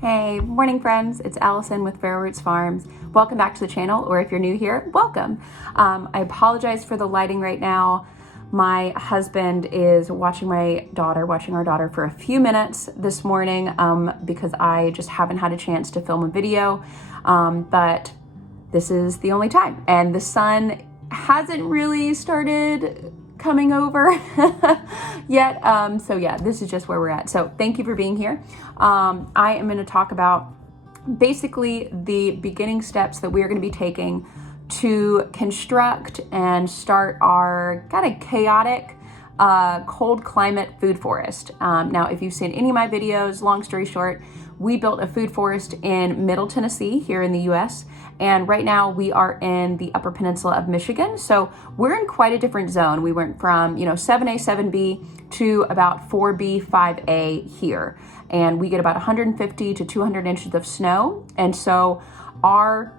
Hey, morning friends, it's Allison with Fair Roots Farms. Welcome back to the channel, or if you're new here, welcome. I apologize for the lighting right now. My husband is watching our daughter for a few minutes this morning because I just haven't had a chance to film a video, but this is the only time. And the sun hasn't really started coming over yet. So yeah, this is just where we're at. So thank you for being here. I am going to talk about basically the beginning steps that we are going to be taking to construct and start our kind of chaotic cold climate food forest. Now, if you've seen any of my videos, long story short, we built a food forest in Middle Tennessee here in the US. And right now we are in the Upper Peninsula of Michigan. So we're in quite a different zone. We went from, 7A, 7B to about 4B, 5A here. And we get about 150 to 200 inches of snow. And so our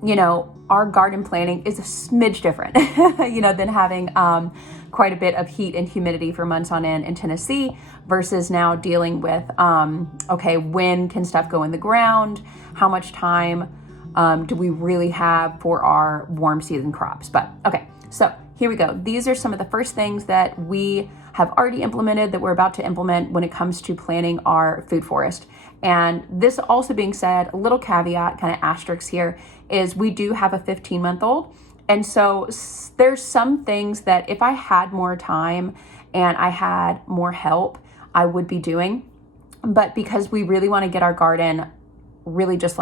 garden planting is a smidge different, than having quite a bit of heat and humidity for months on end in Tennessee versus now dealing with, when can stuff go in the ground? How much time do we really have for our warm season crops? But okay, so here we go. These are some of the first things that we have already implemented that we're about to implement when it comes to planning our food forest. And this also being said, a little caveat, kind of asterisk here, is we do have a 15-month-old. And so there's some things that if I had more time and I had more help, I would be doing. But because we really want to get our garden really just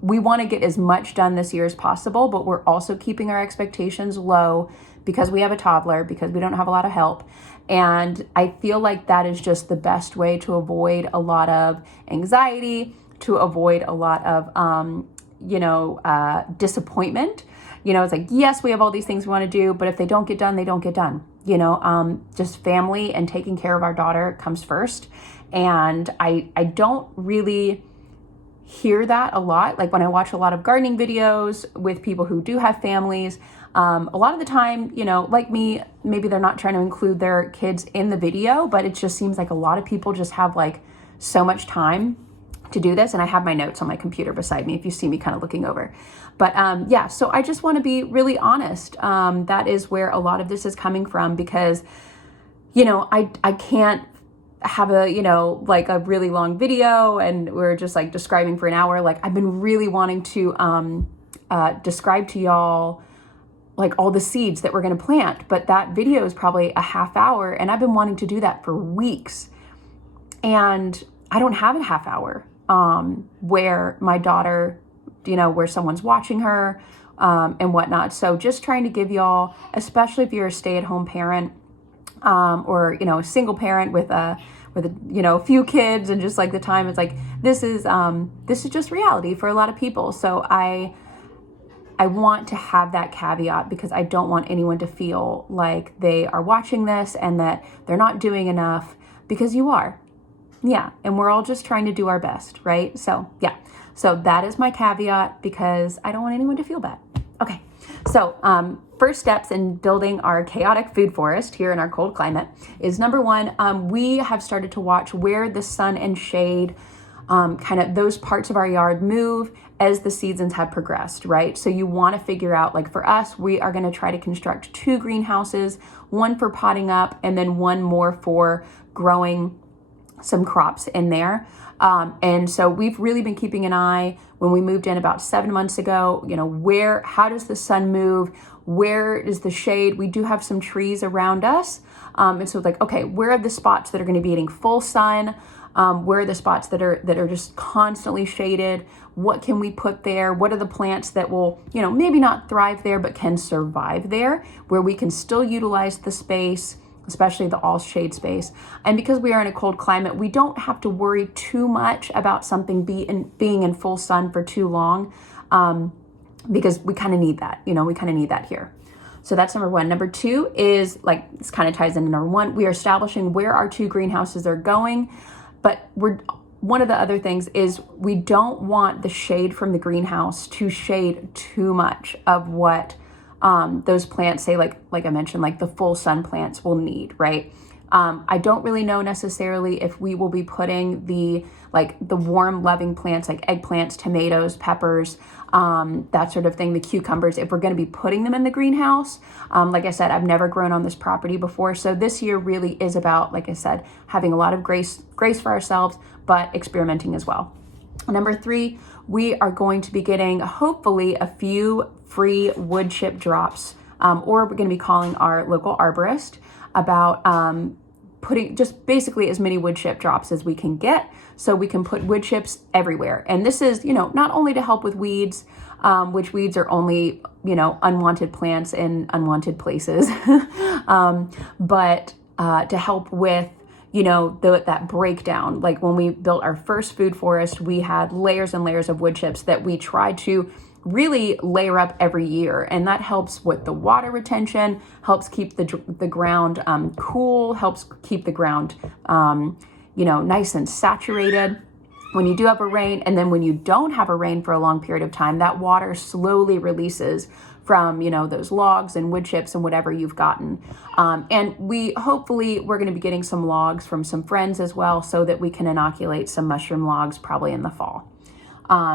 we want to get as much done this year as possible, but we're also keeping our expectations low because we have a toddler, because we don't have a lot of help. And I feel like that is just the best way to avoid a lot of anxiety, to avoid a lot of, disappointment. It's like, yes, we have all these things we want to do, but if they don't get done, they don't get done. Just family and taking care of our daughter comes first. And I don't really hear that a lot. Like when I watch a lot of gardening videos with people who do have families, a lot of the time, like me, maybe they're not trying to include their kids in the video, but it just seems like a lot of people just have so much time to do this. And I have my notes on my computer beside me if you see me kind of looking over. But so I just want to be really honest. That is where a lot of this is coming from because, I can't have a really long video and we're just describing for an hour. I've been really wanting to describe to y'all all the seeds that we're going to plant, but that video is probably a half hour and I've been wanting to do that for weeks and I don't have a half hour where my daughter, where someone's watching her and whatnot. So just trying to give y'all, especially if you're a stay-at-home parent or a single parent with a few kids and just the time, it's this is just reality for a lot of people. So I want to have that caveat because I don't want anyone to feel like they are watching this and that they're not doing enough, because you are. Yeah, and we're all just trying to do our best, right? So yeah, so that is my caveat because I don't want anyone to feel bad. Okay, so first steps in building our chaotic food forest here in our cold climate is number one, we have started to watch where the sun and shade, kind of those parts of our yard move as the seasons have progressed, right? So you want to figure out, for us, we are going to try to construct 2 greenhouses, one for potting up and then one more for growing some crops in there. And so we've really been keeping an eye when we moved in about 7 months ago, how does the sun move? Where is the shade? We do have some trees around us. And so where are the spots that are going to be getting full sun? Where are the spots that are just constantly shaded? What can we put there? What are the plants that will, maybe not thrive there, but can survive there, where we can still utilize the space, especially the all shade space. And because we are in a cold climate, we don't have to worry too much about something being in full sun for too long, because we kind of need that, we kind of need that here. So that's number one. Number two is this kind of ties into number one. We are establishing where our 2 greenhouses are going, but one of the other things is we don't want the shade from the greenhouse to shade too much of what those plants, say like I mentioned, the full sun plants will need, right? I don't really know necessarily if we will be putting the warm loving plants like eggplants, tomatoes, peppers, that sort of thing, the cucumbers, if we're going to be putting them in the greenhouse. Like I said, I've never grown on this property before. So this year really is about, like I said, having a lot of grace for ourselves, but experimenting as well. Number 3, we are going to be getting hopefully a few free wood chip drops, or we're going to be calling our local arborist about putting just basically as many wood chip drops as we can get, so we can put wood chips everywhere. And this is, not only to help with weeds, which weeds are only, unwanted plants in unwanted places, but to help with, that breakdown. Like when we built our first food forest, we had layers and layers of wood chips that we tried to really layer up every year, and that helps with the water retention, helps keep the ground cool, helps keep the ground nice and saturated when you do have a rain. And then when you don't have a rain for a long period of time, that water slowly releases from those logs and wood chips and whatever you've gotten. And we're going to be getting some logs from some friends as well, so that we can inoculate some mushroom logs probably in the fall.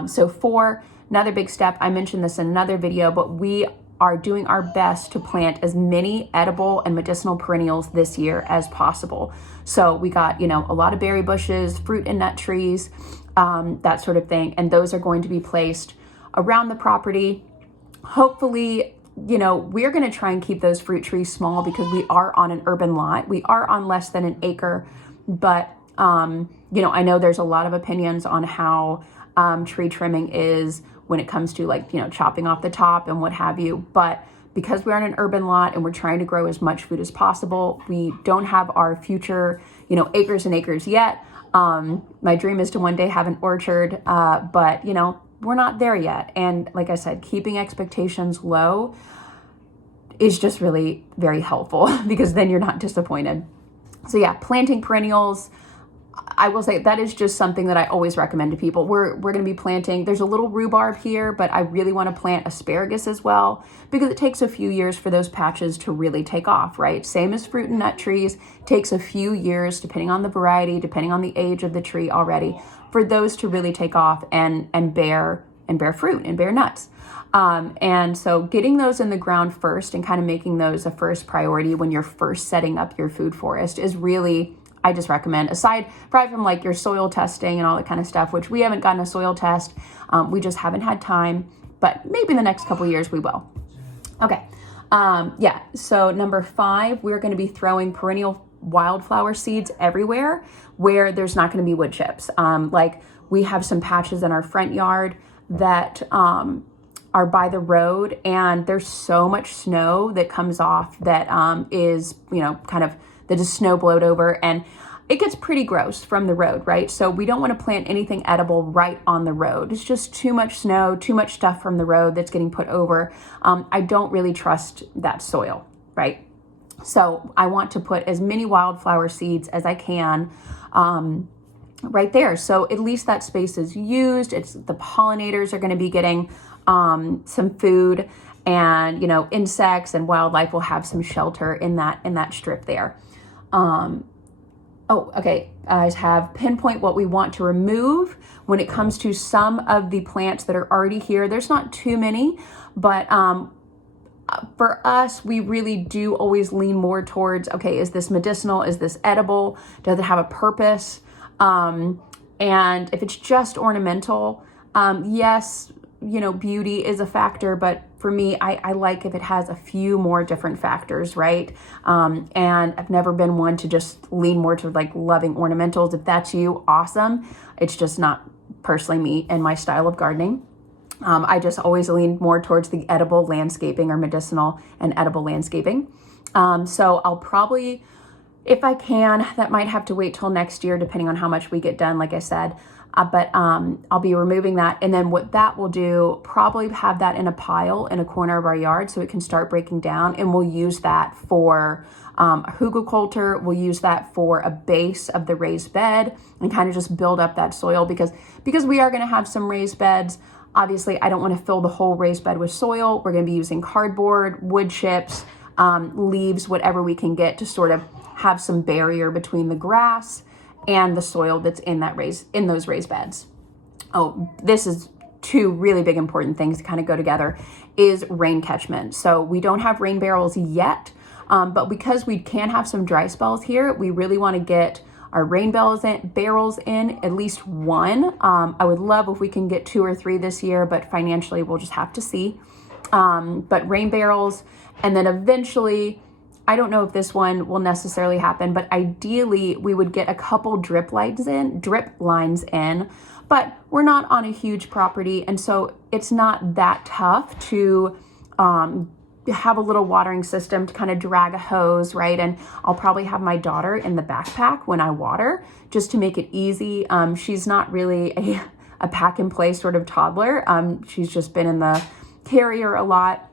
So 4, another big step, I mentioned this in another video, but we are doing our best to plant as many edible and medicinal perennials this year as possible. So we got, a lot of berry bushes, fruit and nut trees, that sort of thing. And those are going to be placed around the property. Hopefully, we're going to try and keep those fruit trees small because we are on an urban lot. We are on less than an acre, but, I know there's a lot of opinions on how tree trimming is when it comes to chopping off the top and what have you. But because we're on an urban lot and we're trying to grow as much food as possible, we don't have our future, acres and acres yet. My dream is to one day have an orchard, but we're not there yet. And like I said, keeping expectations low is just really very helpful because then you're not disappointed. So yeah, planting perennials, I will say that is just something that I always recommend to people. We're going to be planting, there's a little rhubarb here, but I really want to plant asparagus as well because it takes a few years for those patches to really take off, right? Same as fruit and nut trees, takes a few years depending on the variety, depending on the age of the tree already, for those to really take off and bear fruit and bear nuts. And so getting those in the ground first and kind of making those a first priority when you're first setting up your food forest is really, I just recommend, aside from your soil testing and all that kind of stuff, which we haven't gotten a soil test. We just haven't had time, but maybe in the next couple years we will. Okay. So number 5, we're going to be throwing perennial wildflower seeds everywhere where there's not going to be wood chips. We have some patches in our front yard that, are by the road, and there's so much snow that comes off that, is, kind of, that is snow blowed over, and it gets pretty gross from the road, right? So we don't want to plant anything edible right on the road. It's just too much snow, too much stuff from the road that's getting put over. I don't really trust that soil, right? So I want to put as many wildflower seeds as I can, right there. So at least that space is used. The pollinators are going to be getting, some food, and, insects and wildlife will have some shelter in that strip there. Okay. I have pinpoint what we want to remove when it comes to some of the plants that are already here. There's not too many, but for us, we really do always lean more towards, okay, is this medicinal? Is this edible? Does it have a purpose? And if it's just ornamental, yes, beauty is a factor, but for me, I like if it has a few more different factors, right? And I've never been one to just lean more to loving ornamentals. If that's you, awesome. It's just not personally me and my style of gardening. I just always lean more towards the edible landscaping or medicinal and edible landscaping. So I'll probably, if I can, that might have to wait till next year, depending on how much we get done, like I said. But I'll be removing that. And then what that will do, probably have that in a pile in a corner of our yard so it can start breaking down. And we'll use that for a hugelkultur. We'll use that for a base of the raised bed and kind of just build up that soil because we are going to have some raised beds. Obviously, I don't want to fill the whole raised bed with soil. We're going to be using cardboard, wood chips, leaves, whatever we can get to sort of have some barrier between the grass and the soil that's in those raised beds. Oh, this is two really big important things to kind of go together is rain catchment. So we don't have rain barrels yet, but because we can have some dry spells here, we really want to get our rain barrels in at least one. I would love if we can get 2 or 3 this year, but financially we'll just have to see. But rain barrels, and then eventually, I don't know if this one will necessarily happen, but ideally we would get a couple drip lines in, but we're not on a huge property. And so it's not that tough to, have a little watering system to kind of drag a hose, right? And I'll probably have my daughter in the backpack when I water just to make it easy. She's not really a pack and play sort of toddler. She's just been in the carrier a lot,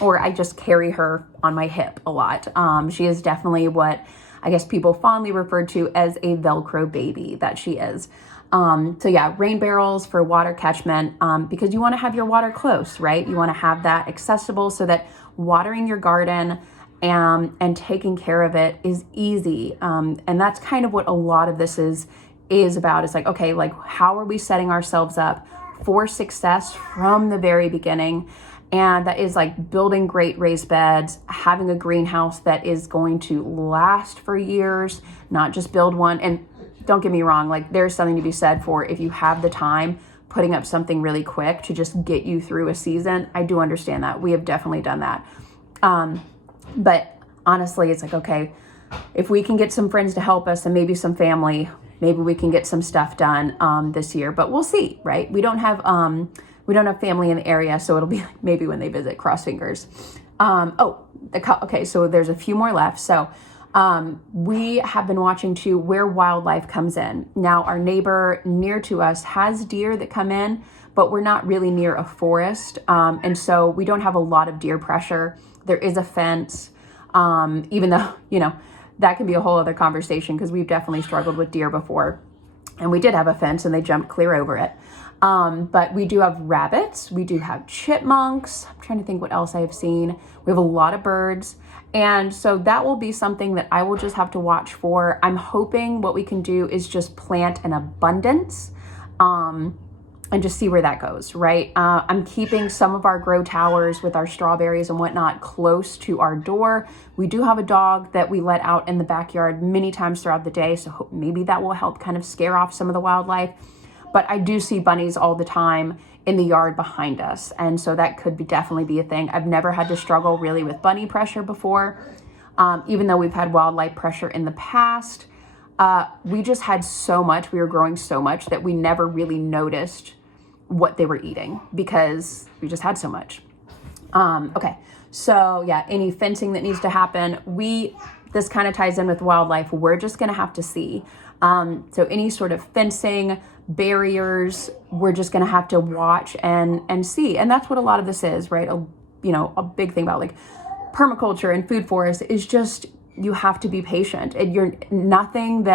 or I just carry her on my hip a lot. She is definitely what I guess people fondly refer to as a Velcro baby that she is. So yeah, rain barrels for water catchment, because you want to have your water close, right? You want to have that accessible so that watering your garden and taking care of it is easy. And that's kind of what a lot of this is about. It's like, okay, like how are we setting ourselves up for success from the very beginning? And that is like building great raised beds, having a greenhouse that is going to last for years, not just build one. And don't get me wrong, like there's something to be said for if you have the time, putting up something really quick to just get you through a season. I do understand that. We have definitely done that. But honestly, it's like, okay, if we can get some friends to help us and maybe some family, maybe we can get some stuff done this year, but we'll see, right? We don't have family in the area, so it'll be maybe when they visit, cross fingers. Okay, so there's a few more left. So we have been watching too where wildlife comes in. Now, our neighbor near to us has deer that come in, but we're not really near a forest. And so we don't have a lot of deer pressure. There is a fence, even though, that can be a whole other conversation because we've definitely struggled with deer before. And we did have a fence and they jumped clear over it. But we do have rabbits. We do have chipmunks. I'm trying to think what else I have seen. We have a lot of birds. And so that will be something that I will just have to watch for. I'm hoping what we can do is just plant an abundance, and just see where that goes, right? I'm keeping some of our grow towers with our strawberries and whatnot close to our door. We do have a dog that we let out in the backyard many times throughout the day. So maybe that will help kind of scare off some of the wildlife. But I do see bunnies all the time in the yard behind us. And so that could definitely be a thing. I've never had to struggle really with bunny pressure before. Even though we've had wildlife pressure in the past, we just had so much, we were growing so much that we never really noticed what they were eating because we just had so much. Okay, so yeah, any fencing that needs to happen, this kind of ties in with wildlife. We're just gonna have to see. So any sort of fencing, barriers, we're just gonna have to watch and see. And that's what a lot of this is, right? A big thing about like permaculture and food forest is just, you have to be patient. Nothing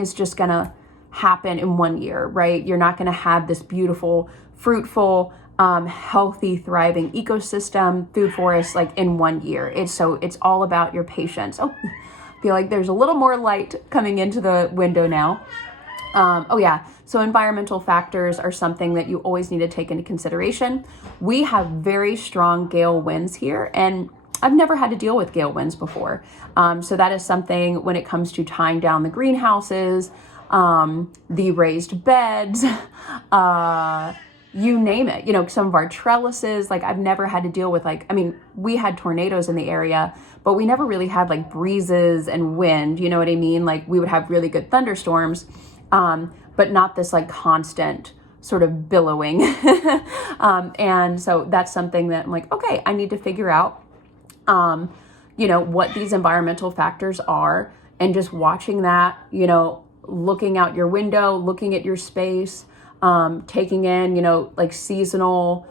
is just gonna happen in 1 year, right? You're not gonna have this beautiful, fruitful, healthy, thriving ecosystem, food forest, like in 1 year. It's all about your patience. Oh, I feel like there's a little more light coming into the window now. So environmental factors are something that you always need to take into consideration. We have very strong gale winds here, and I've never had to deal with gale winds before. So that is something when it comes to tying down the greenhouses, the raised beds, you name it, some of our trellises, like I've never had to deal with we had tornadoes in the area, but we never really had like breezes and wind, you know what I mean? Like we would have really good thunderstorms, but not this like constant sort of billowing. And so that's something that I'm like, okay, I need to figure out, what these environmental factors are, and just watching that, looking out your window, looking at your space, taking in, like seasonal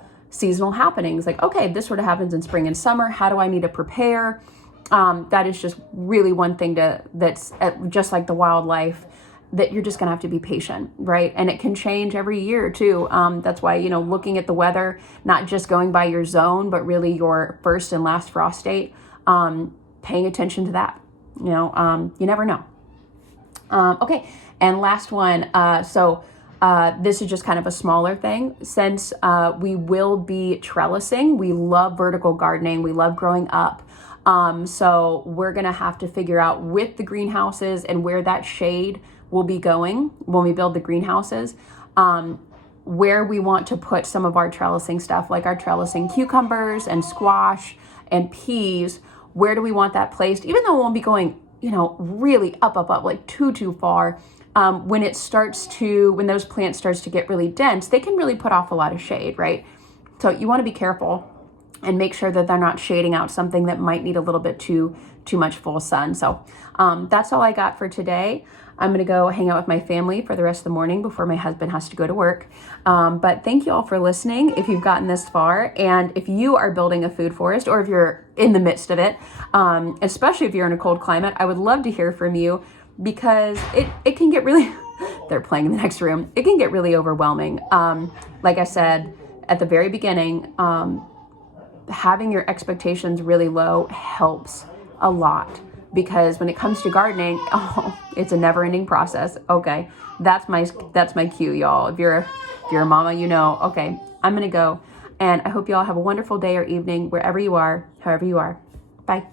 happenings. Like, okay, this sort of happens in spring and summer. How do I need to prepare? That is just really one thing that's just like the wildlife that you're just gonna have to be patient, right? And it can change every year too. That's why, looking at the weather, not just going by your zone, but really your first and last frost date, paying attention to that. You never know. Okay, and last one. This is just kind of a smaller thing. Since we will be trellising, we love vertical gardening, we love growing up. So we're gonna have to figure out with the greenhouses and where that shade will be going when we build the greenhouses, where we want to put some of our trellising stuff, like our trellising cucumbers and squash and peas. Where do we want that placed? Even though it won't be going, really up, like too far. When those plants starts to get really dense, they can really put off a lot of shade, right? So you want to be careful and make sure that they're not shading out something that might need a little bit too much full sun. So that's all I got for today. I'm going to go hang out with my family for the rest of the morning before my husband has to go to work. But thank you all for listening if you've gotten this far. And if you are building a food forest, or if you're in the midst of it, especially if you're in a cold climate, I would love to hear from you, because it can get really, they're playing in the next room. It can get really overwhelming. Like I said at the very beginning, having your expectations really low helps a lot, because when it comes to gardening, it's a never-ending process. Okay, that's my cue, y'all. If you're a mama, okay, I'm gonna go, and I hope you all have a wonderful day or evening wherever you are, however you are. Bye.